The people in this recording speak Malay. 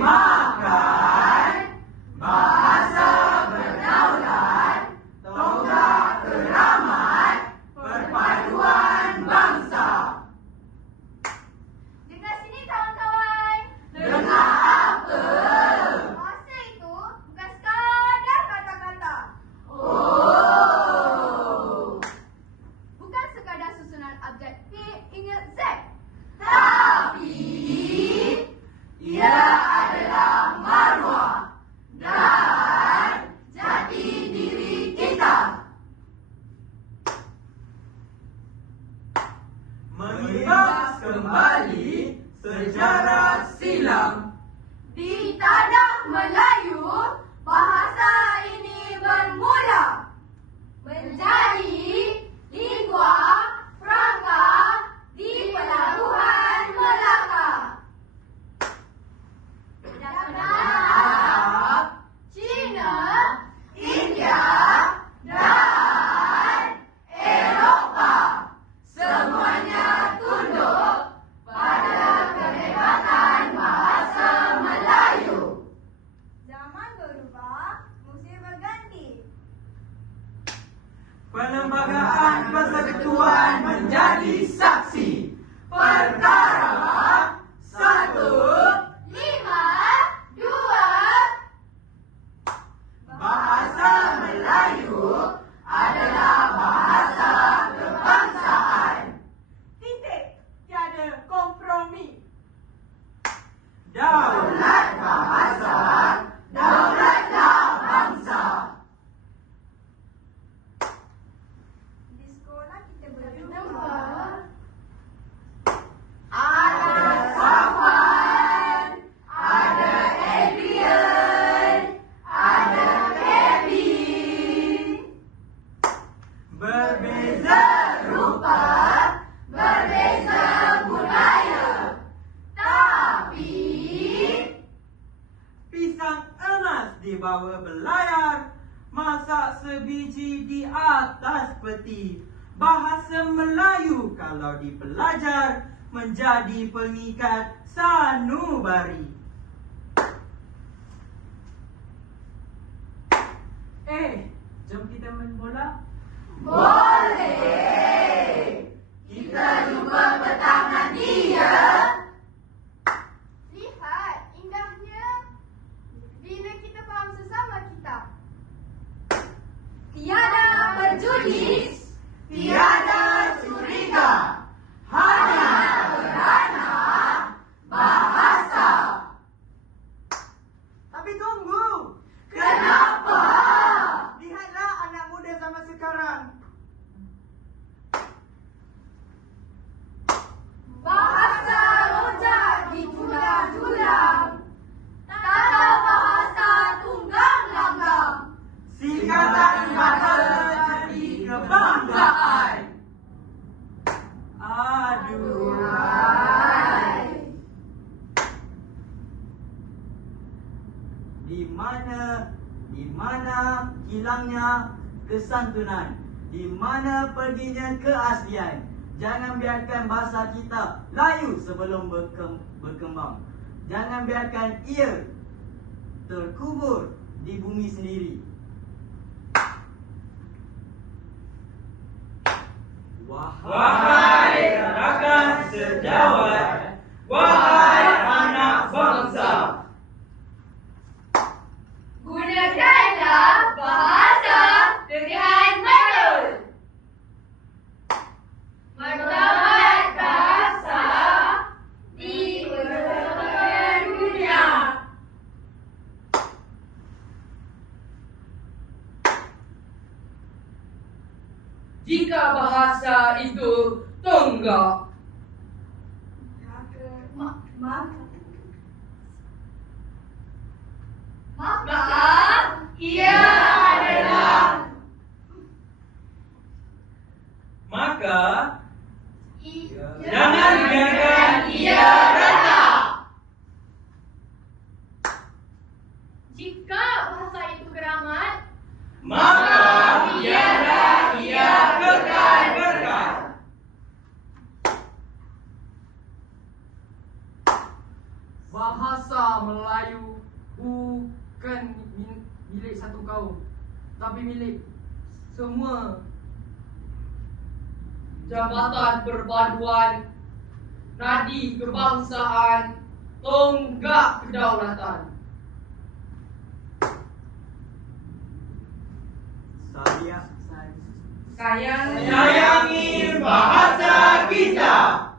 Bertemakan bahasa berdaulat, tonggak keramat, perpaduan bangsa. Dengar sini kawan-kawan. Dengar apa? Bahasa itu bukan sekadar kata-kata. Oh. Bukan sekadar susunan abjad P hingga Z. Tapi ia adalah maruah dan jati diri kita. Mengimbas kembali sejarah silam. Di tanah Melayu, bahasa ini bermula menjadi lingua franca di Pelabuhan Melaka. Arab, China, India dan Eropah semuanya tunduk pada kehebatan bahasa Melayu. Zaman berubah, musim berganti. Perlembagaan persekutuan menjadi saksi perkara 1. 5, 2. Bahasa Melayu adalah bahasa kebangsaan. Titik. Tiada kompromi. Daulat bahasa, daulatlah bangsa. Di sekolah kita berjumpa. Ada Safwan, ada Adrian, ada Kevin. Berbeza rupa, berbeza budaya. Tapi pisang emas dibawa belayar, masak sebiji di atas peti. Bahasa Melayu kalau dipelajar menjadi pengikat sanubari. Jom kita main bola. Boleh. Kita jumpa petang nanti ya. Lihat indahnya bila kita faham sesama kita. Tiada berjudis, Tiada curiga, hanya kerana bahasa. Tapi tunggu. Kenapa? Lihatlah anak muda zaman sekarang. bahasa rojak dijulang-julang. Tata bahasa tunggang langgang. Singkatan kata jadi kebanggaan. Aduhai. Di mana hilangnya kesantunan? Di mana perginya keaslian? Jangan biarkan bahasa kita layu sebelum berkembang. Jangan biarkan ia terkubur di bumi sendiri. Wahai rakan sejawat, wahai anak bangsa, Gunakanlah bahasa dengan betul. Martabat bahasa di perkembangan dunia. Jika bahasa itu tonggak, Maka ia adalah maka jangan jangan biarkan ia retak. Jika bahasa itu keramat, maka biarlah ia kekal berkah. Bahasa Melayu bukan milik satu kaum, tapi milik semua. Jabatan perpaduan, nadi kebangsaan, tonggak kedaulatan. Saya Saya Sayangi bahasa kita.